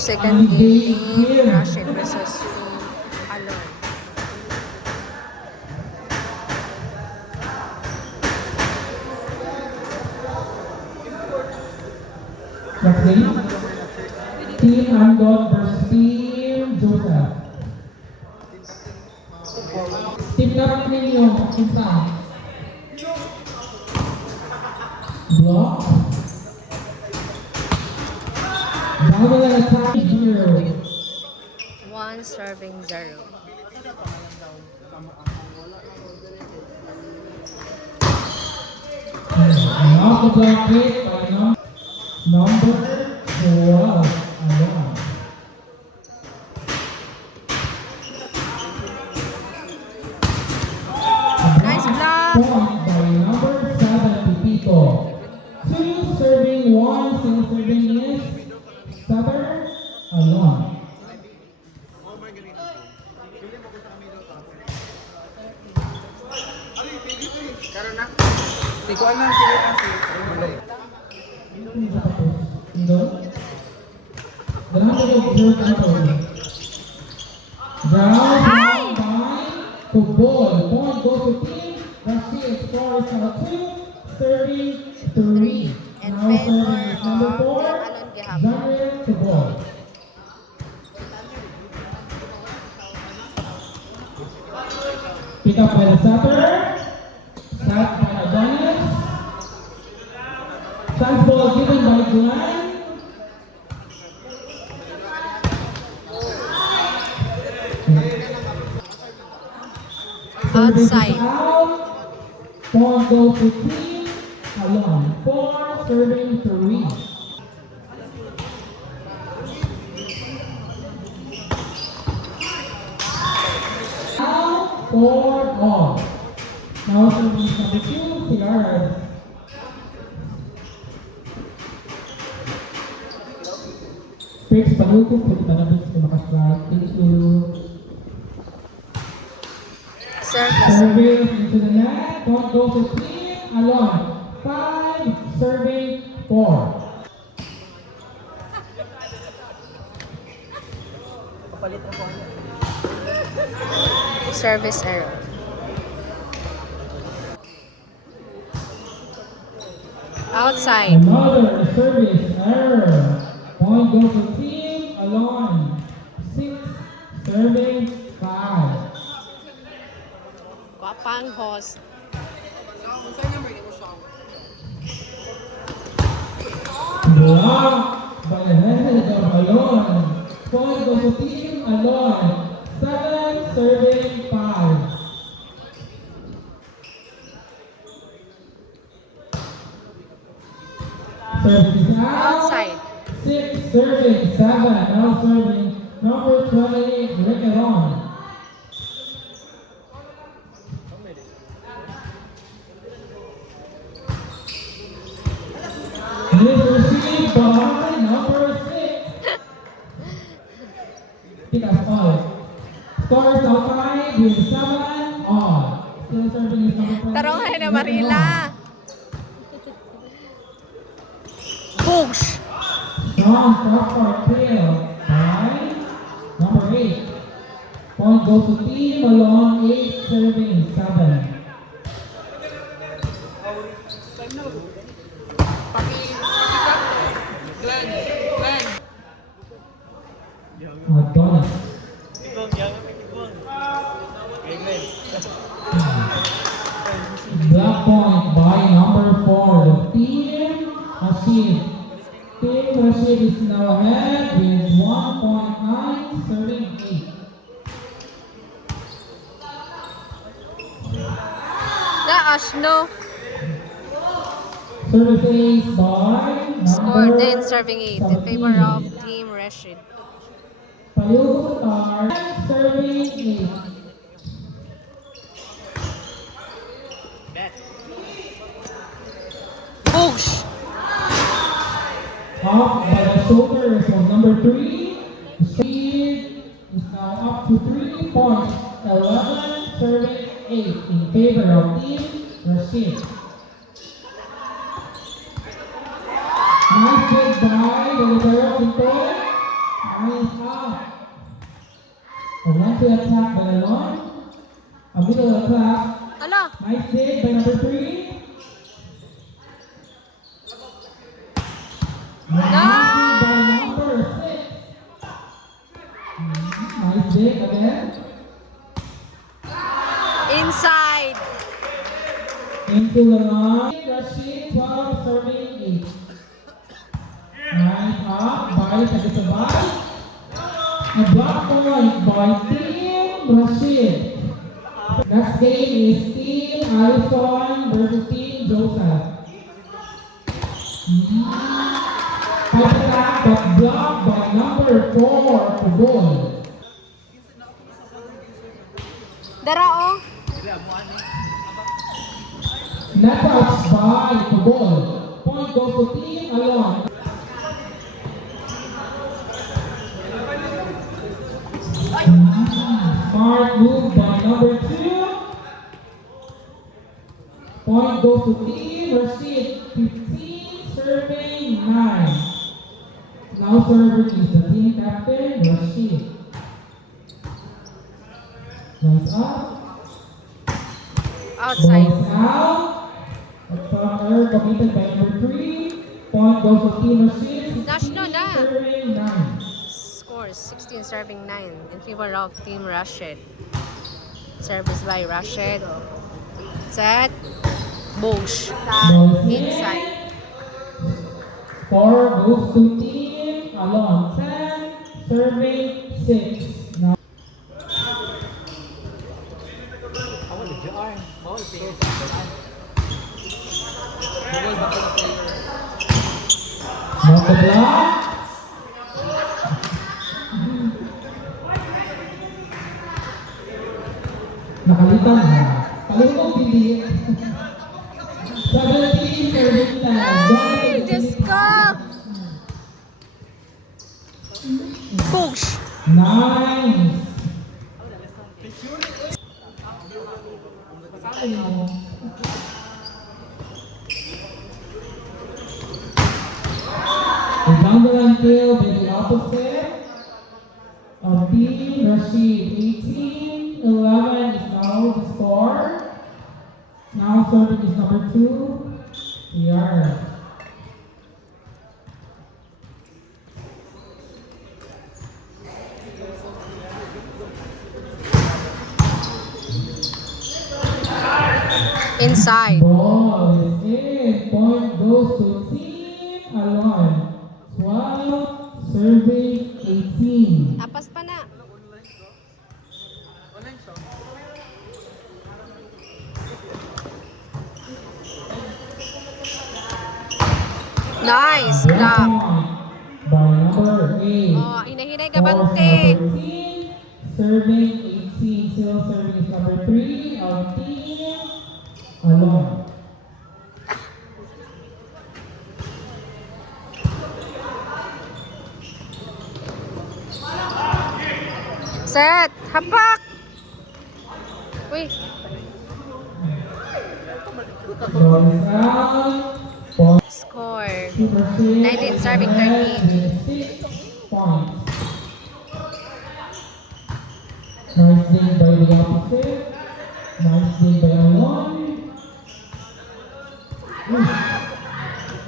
Second game, Team Rashid versus Team Alon. Next game, Team Andon versus Team Joseph. Team Kapit ninyo, isa. Block. Double attack, 0. 1 serving 0. And off the block hit by number 12. Alon. Nice block! Point by number 7, Pipito. 2 serving, 1 single serving is Saber Alon. Tikuan lang sila kasi. Ground to ball. Point goes to team. Rashid scores now 2-33. And Now serving is number 4. Alon gihapon. Zanre to ball. Pick up by the setter. Sat by Adonis. Chance ball given by Glenn. Outside. Out. Point goes to team Alon. 4 serving 3. Now 4 all. Now serving is number 2, Cigaras. Fix paluto, pwede pa namin sa makastrike. Thank you. Service. Serving into the net. Point goes to team Alon. 5 serving 4. Service error. Outside. Another service error. Point goes to team Alon. 6 serving 5. Guapang host. Block by the head of Alon. Point goes to team Alon. 7 serving 5. Service out. Outside. 6 serving 7. Now serving number 28, Ricaron. This received by number 6. Pick us all. Scores outside with 7 all. Still serving is number 28. Tarong na Marila. Boosh. Strong crossbar tail by number 8. Point goes to team Alon. 8 serving 7. Adonis. Black point by number 4, the team Rashid. Team Rashid is now ahead with 1.9 serving 8. Ashno. Service ace by Score number 10 serving 8 in favor of Team Rashid. Payugo Star, serving 8. Boosh. Off by the shoulders of number 3. Speed is now up to 3 points. 11 serving 8 in favor of Team Rashid. Nice hit by the libero Pintoy. Eyes up. A one to attack by Alon. A middle attack. Ala! Nice dig by number 3. Nice by number 6. Nice dig again. Inside! Into the line. Rashid 12 serving 8. Nice up by Tagisabay. A block point by Team Rashid. Next game is Team Alison versus Team Joseph. Fight attack but blocked by number 4 for goal. Dara oh! Net touch by for goal. Point goes to Team Alon. Smart move by number 2. Point goes to Team Rashid. 15 serving 9. Now serving is the team captain Rashid. Nice up. Outside. Balls out. A error committed by number 3. Point goes to Team Rashid. 16 National na. serving 9. Scores 16 serving 9 in favor of Team Rashid. Service by Rashid. Set. Bosh. Balls Inside. Score goes to Team Alon. 10 serving 6. Now not the block. Nakalitan na. Palungkong pili. 17 serving 10. Ay! Diyos ko! Bosh! Nice. The number and kill by the opposite of Team Rashid. 18-11 is now the score. Now serving is number 2. Tiara. Inside. Ball is in. Point goes to Team Alon. 12 serving 18. Tapas pa na. Nice block. By number 8. Oh, hinahinay gabante. Serving 18. Still serving is number 3 of Team Alon. Set. Hapak. Uy. Ball is out. Point Score. to Rashid. 19 serving 13. 6 points. Nice dig by the opposite. Nice dig by Alon.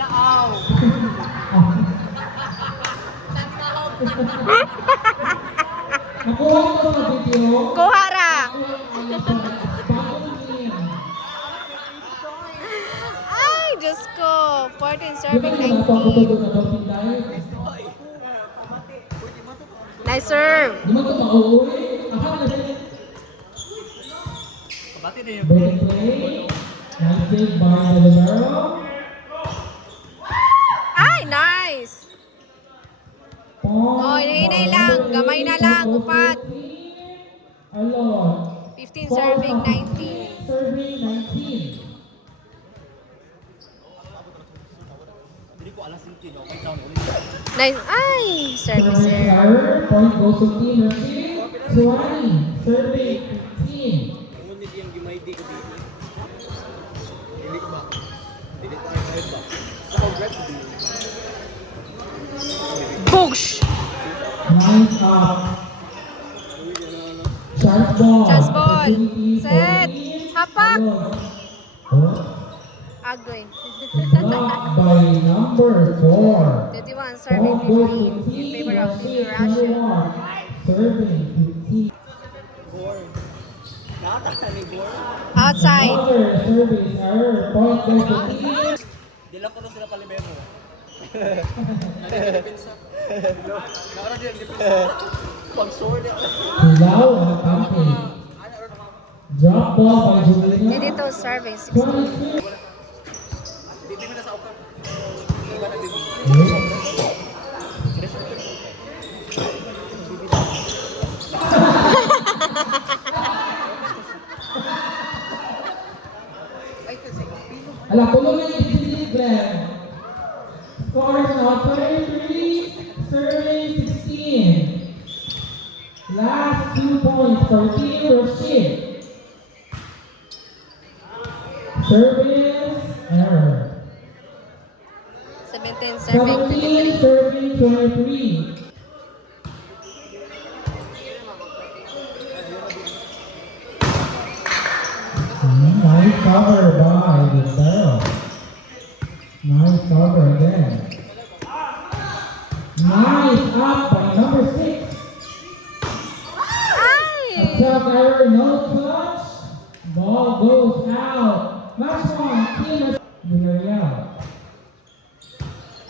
Laaw. Nakuha ko sa video. Kuhara. Ay, Diyos ko. 14 serving 19. Nice serve. Di man ito mauuwi. Aha na siya. Break play. Nice dig by the libero. Ay, nice. Point Oh, hinay by lang. number Gamay na 8 lang. goes to Upat. Team Alon. 15 serving 19. Serving 19. Nice. Ay, service Serving error. error. Point goes to Team Rashid. 20. Serving 15. Boosh. Nice up. Chance ball. Chance ball. Opportunity for Set. team. Hapak. Oh. Ugly. Blocked by number 4. 21 serving Ball goes 15 to in team favor of Team Rashid, Rashid. 21. Serving to team. Outside. Another service error. Point goes to team. Dila ko to sila palibero. Lao and attacking. Drop ball by Juliana. Dito serving 16. 22. Bibi na sa upper. Iba na bibi. Ala, pulo na yung didilig, Glenn. Scores now 33, serving 16. Last 2 points for Team Rashid. Service error. 17 serving 17 23. serving 23. Nice cover by the barrel. Nice cover again. Nice up by number 6. Ay! Attack error, no touch. Ball goes out. Last one, Team Villarreal.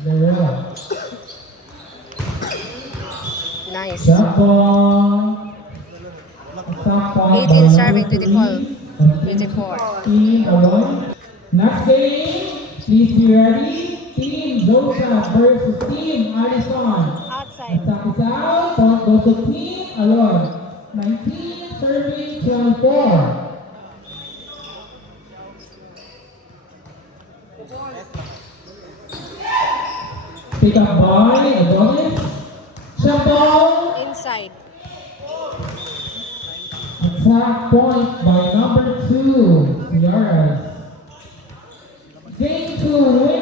Villarreal. Nice. Shot ball. Attack ball 18 by serving number 24. 3. Team alone. Next game, please be ready. Team Joseph versus Team Alison. Outside. Attack is out. Point goes to Team alone. 19 serving 24. Pick up by Adonis. Shot ball. Inside. Attack point by number 2, Ciaras. Game 2 winner.